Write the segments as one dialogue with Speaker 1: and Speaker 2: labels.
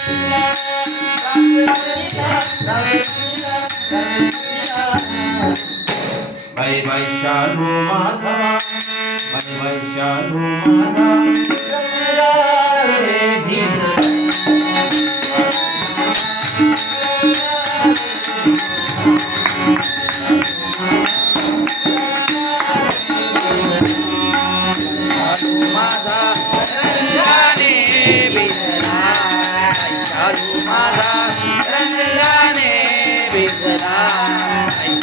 Speaker 1: Bye bye Shadu Maza, bye bye Shadu Maza, Lalare Bhita. Shadu Maza, Lalare Bhita.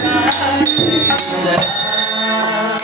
Speaker 1: Yeah.